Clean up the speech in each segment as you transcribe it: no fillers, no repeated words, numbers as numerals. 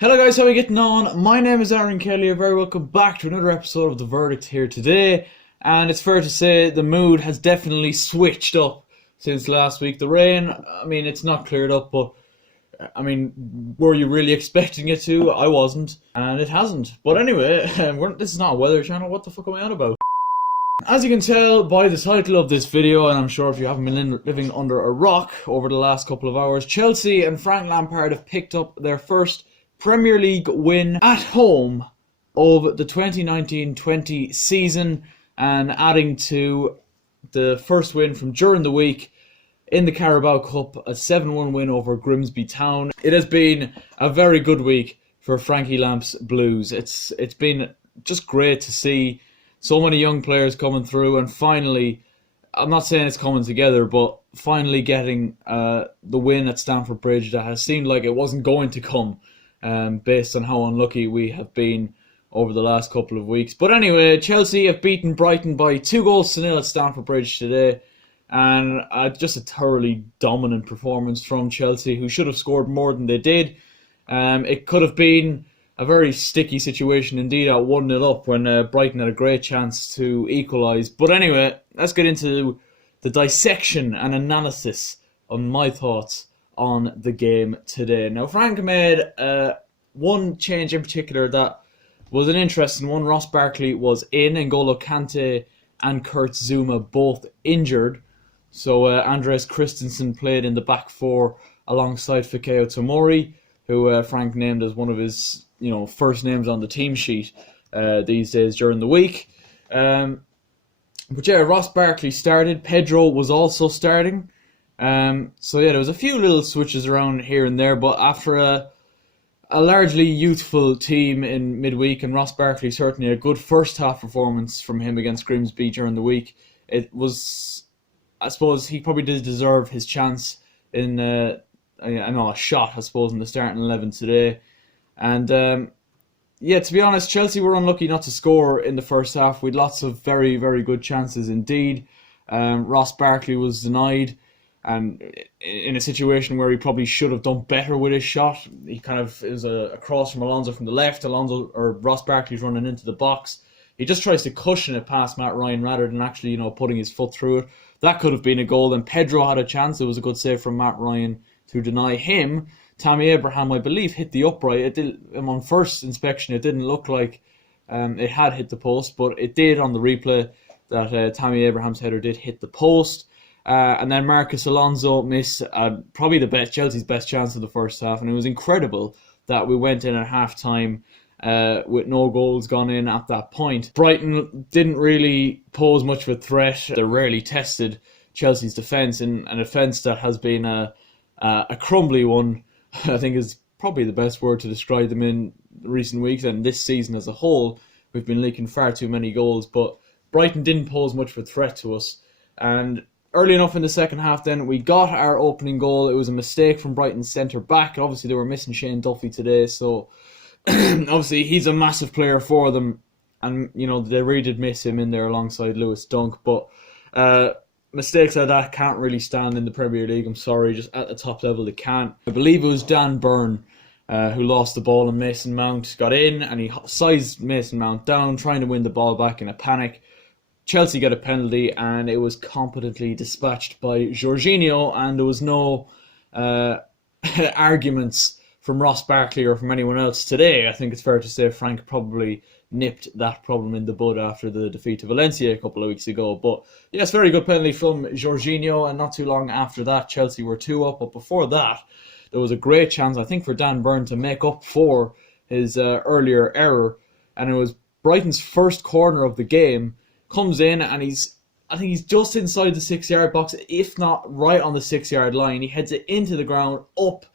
Hello guys, how are you getting on? My name is Aaron Kelly, you're very welcome back to another episode of The Verdict here today. And it's fair to say the mood has definitely switched up since last week. The rain, it's not cleared up, but were you really expecting it to? I wasn't, and it hasn't. But anyway, this is not a weather channel, what the fuck am I on about? As you can tell by the title of this video, and I'm sure if you haven't been living under a rock over the last couple of hours, Chelsea and Frank Lampard have picked up their first Premier League win at home of the 2019-20 season, and adding to the first win from during the week in the Carabao Cup, a 7-1 win over Grimsby Town. It has been a very good week for Frankie Lamp's Blues. It's been just great to see so many young players coming through, and finally, I'm not saying it's coming together, but finally getting the win at Stamford Bridge that has seemed like it wasn't going to come. Based on how unlucky we have been over the last couple of weeks. But anyway, Chelsea have beaten Brighton by 2-0 at Stamford Bridge today, and just a thoroughly dominant performance from Chelsea, who should have scored more than they did. It could have been a very sticky situation indeed at 1-0 up when Brighton had a great chance to equalise. But anyway, let's get into the dissection and analysis on my thoughts on the game today. Now, Frank made one change in particular that was an interesting one. Ross Barkley was in, N'Golo Kante and Kurt Zouma both injured. So Andres Christensen played in the back four alongside Fikayo Tomori, who Frank named as one of his first names on the team sheet these days during the week. But yeah, Ross Barkley started. Pedro was also starting. There was a few little switches around here and there, but after a largely youthful team in midweek, and Ross Barkley certainly a good first half performance from him against Grimsby during the week, it was, I suppose, he probably did deserve his chance in a shot, I suppose, in the starting 11 today. And to be honest, Chelsea were unlucky not to score in the first half. We had lots of very, very good chances indeed. Ross Barkley was denied, and in a situation where he probably should have done better with his shot. It was a cross from Alonso from the left. Ross Barkley's running into the box. He just tries to cushion it past Matt Ryan rather than actually, putting his foot through it. That could have been a goal. And Pedro had a chance. It was a good save from Matt Ryan to deny him. Tammy Abraham, I believe, hit the upright. On first inspection, it didn't look like it had hit the post, but it did on the replay that Tammy Abraham's header did hit the post. And then Marcus Alonso missed probably Chelsea's best chance of the first half, and it was incredible that we went in at half-time with no goals gone in at that point. Brighton didn't really pose much of a threat. They rarely tested Chelsea's defence, in a defence that has been a crumbly one, I think is probably the best word to describe them in recent weeks, and this season as a whole. We've been leaking far too many goals, but Brighton didn't pose much of a threat to us. And early enough in the second half then, we got our opening goal. It was a mistake from Brighton's centre-back. Obviously, they were missing Shane Duffy today, so obviously he's a massive player for them. And, they really did miss him in there alongside Lewis Dunk. But mistakes like that can't really stand in the Premier League. I'm sorry, just at the top level they can't. I believe it was Dan Byrne who lost the ball, and Mason Mount got in and he sized Mason Mount down, trying to win the ball back in a panic. Chelsea got a penalty, and it was competently dispatched by Jorginho, and there was no arguments from Ross Barkley or from anyone else today. I think it's fair to say Frank probably nipped that problem in the bud after the defeat to Valencia a couple of weeks ago. But yes, very good penalty from Jorginho, and not too long after that, Chelsea were 2-up. But before that, there was a great chance, I think, for Dan Byrne to make up for his earlier error, and it was Brighton's first corner of the game. Comes in, and I think he's just inside the 6-yard box, if not right on the 6-yard line. He heads it into the ground, up,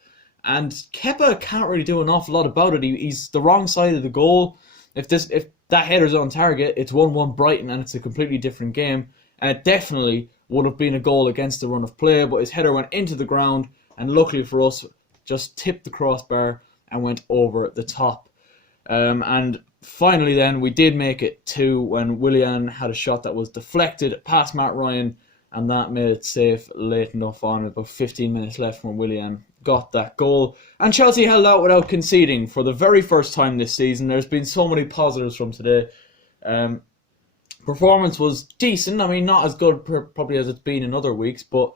and Kepa can't really do an awful lot about it. He's the wrong side of the goal. If that header's on target, it's 1-1 Brighton, and it's a completely different game. And it definitely would have been a goal against the run of play, but his header went into the ground, and luckily for us, just tipped the crossbar and went over the top. And finally then, we did make it 2 when Willian had a shot that was deflected past Matt Ryan, and that made it safe late enough on, about 15 minutes left when Willian got that goal. And Chelsea held out without conceding for the very first time this season. There's been so many positives from today. Performance was decent. I mean, not as good probably as it's been in other weeks, but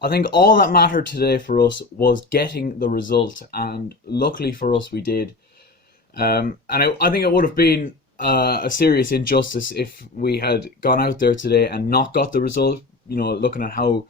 I think all that mattered today for us was getting the result, and luckily for us, we did. And I think it would have been a serious injustice if we had gone out there today and not got the result. Looking at how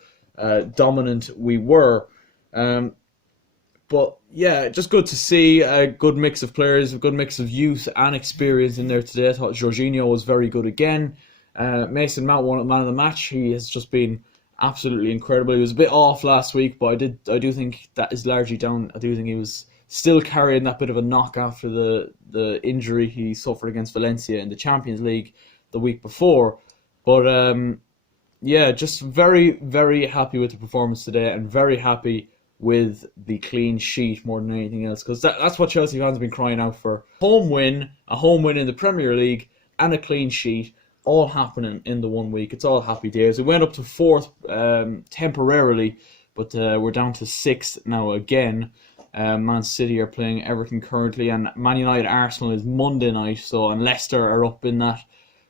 dominant we were. But yeah, just good to see a good mix of players, a good mix of youth and experience in there today. I thought Jorginho was very good again. Mason Mount won man of the match. He has just been absolutely incredible. He was a bit off last week, but I do think that is largely down. I do think he was still carrying that bit of a knock after the injury he suffered against Valencia in the Champions League the week before. But yeah, just very, very happy with the performance today, and very happy with the clean sheet more than anything else, because that's what Chelsea fans have been crying out for. A home win in the Premier League, and a clean sheet, all happening in the 1 week. It's all happy days. We went up to fourth temporarily, but we're down to sixth now again. Man City are playing Everton currently, and Man United Arsenal is Monday night, and Leicester are up in that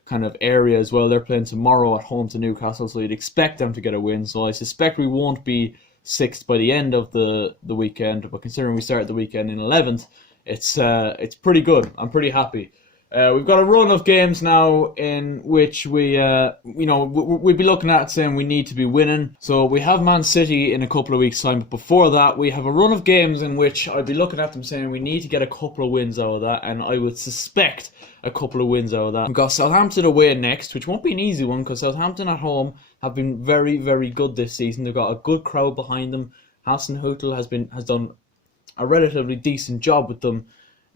kind of area as well. They're playing tomorrow at home to Newcastle, so you'd expect them to get a win. So I suspect we won't be sixth by the end of the weekend, but considering we started the weekend in 11th, it's pretty good. I'm pretty happy. We've got a run of games now in which we'd be looking at saying we need to be winning. So we have Man City in a couple of weeks' time, but before that we have a run of games in which I'd be looking at them saying we need to get a couple of wins out of that, and I would suspect a couple of wins out of that. We've got Southampton away next, which won't be an easy one, because Southampton at home have been very, very good this season. They've got a good crowd behind them. Hasenhüttl has done a relatively decent job with them.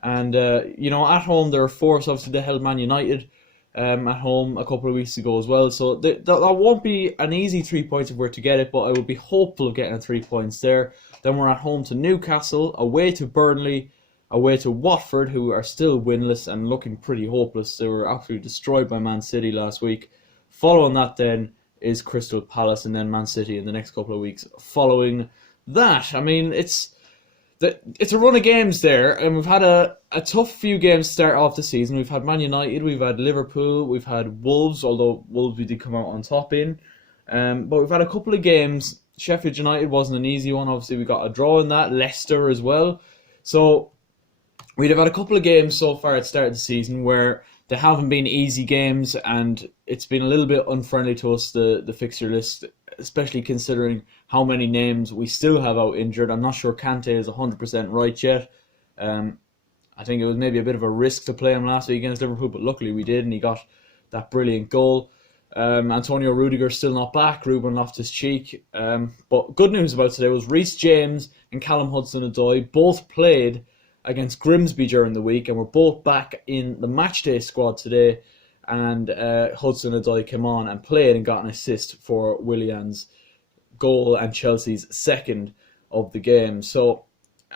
And, at home, they're a force. Obviously, they held Man United at home a couple of weeks ago as well. So that won't be an easy 3 points if we're to get it, but I would be hopeful of getting 3 points there. Then we're at home to Newcastle, away to Burnley, away to Watford, who are still winless and looking pretty hopeless. They were absolutely destroyed by Man City last week. Following that then is Crystal Palace, and then Man City in the next couple of weeks following that. I mean, it's a run of games there, and we've had a tough few games start off the season. We've had Man United, we've had Liverpool, we've had Wolves, although Wolves we did come out on top in. But we've had a couple of games. Sheffield United wasn't an easy one. Obviously, we got a draw in that. Leicester as well. So we'd have had a couple of games so far at the start of the season where they haven't been easy games, and it's been a little bit unfriendly to us, the fixture list, especially considering how many names we still have out injured. I'm not sure Kante is 100% right yet. I think it was maybe a bit of a risk to play him last week against Liverpool, but luckily we did, and he got that brilliant goal. Antonio Rudiger's still not back. Ruben Loftus-Cheek. But good news about today was Reece James and Callum Hudson-Odoi both played against Grimsby during the week, and we're both back in the matchday squad today. And Hudson-Odoi came on and played and got an assist for Willian's goal and Chelsea's second of the game. So,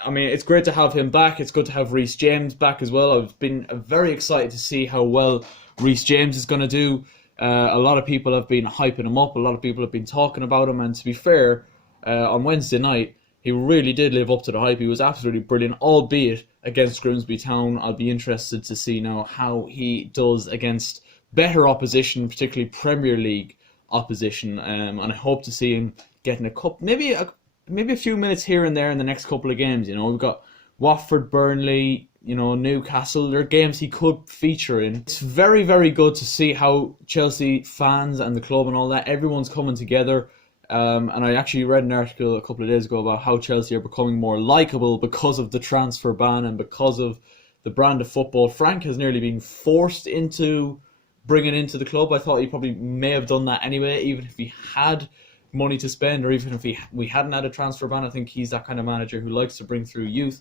I mean, it's great to have him back. It's good to have Reece James back as well. I've been very excited to see how well Reece James is going to do. A lot of people have been hyping him up. A lot of people have been talking about him. And to be fair, on Wednesday night, he really did live up to the hype. He was absolutely brilliant, albeit against Grimsby Town. I'll be interested to see now how he does against better opposition, particularly Premier League opposition. And I hope to see him getting a couple, maybe a few minutes here and there in the next couple of games. We've got Watford, Burnley, Newcastle. They're games he could feature in. It's very, very good to see how Chelsea fans and the club and all that, everyone's coming together. And I actually read an article a couple of days ago about how Chelsea are becoming more likeable because of the transfer ban and because of the brand of football Frank has nearly been forced into bringing into the club. I thought he probably may have done that anyway, even if he had money to spend, or even if we hadn't had a transfer ban. I think he's that kind of manager who likes to bring through youth.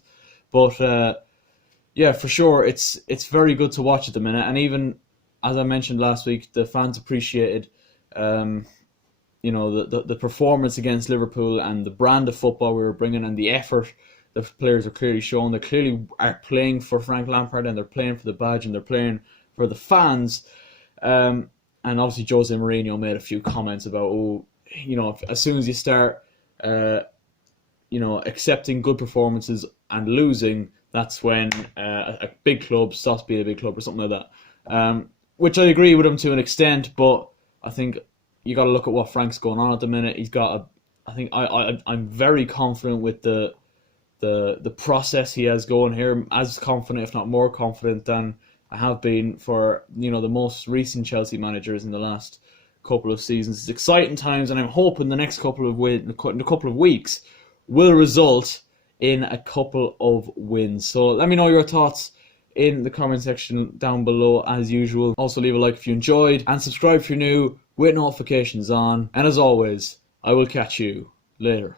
But yeah, for sure, it's very good to watch at the minute. And even as I mentioned last week, the fans appreciated the performance against Liverpool and the brand of football we were bringing and the effort the players are clearly showing. They clearly are playing for Frank Lampard, and they're playing for the badge, and they're playing for the fans. And obviously Jose Mourinho made a few comments about, as soon as you start accepting good performances and losing, that's when a big club stops being a big club or something like that. Which I agree with him to an extent, but I think you got to look at what Frank's going on at the minute. He's got I'm very confident with the process he has going here, as confident, if not more confident, than I have been for the most recent Chelsea managers in the last couple of seasons. It's exciting times, and I'm hoping the next couple of weeks will result in a couple of wins. So let me know your thoughts in the comment section down below as usual. Also leave a like if you enjoyed, and subscribe if you're new with notifications on. And as always, I will catch you later.